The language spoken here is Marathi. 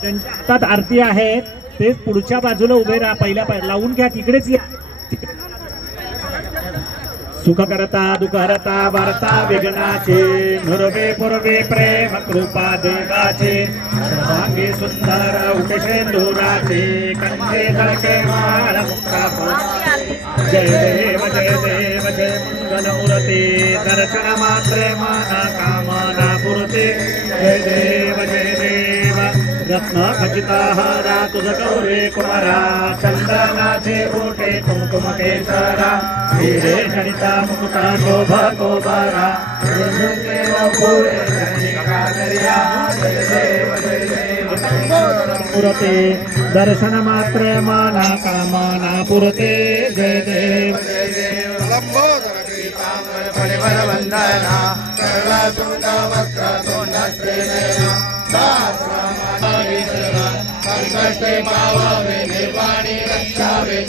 त्यांच्या हातात आरती आहे ते पुढच्या बाजूला उभे राहा. पहिल्या लावून घ्या, तिकडेच या. सुख करता दुःख हरता वार्ता विघ्नाचे नुरवे पुरवे प्रेम कृपा देवाचे सर्वांगी सुंदर उपेशेंदुराचे कंठे धडके माळ मुक्ता. जय देव जय देव जय मंगल मूर्ती दर्शन मात्रे माना कामना पुरते. जय देव जय देव रत्न खचिता हरा तुझ गौरे कुमारा चंदनाचे बोटे कुमकुम केसरा हिरे जनिता मुकुटा शोभा कोबारा पुरते दर्शन मात्र माना कामना पुरते. जय देव जय देव लंबोदर पीतांबर फणिवर वंदना सर्व सुंद वक्र सोंडस्त्रेणा संकष्टे पावावे निर्वाणी रक्षावे.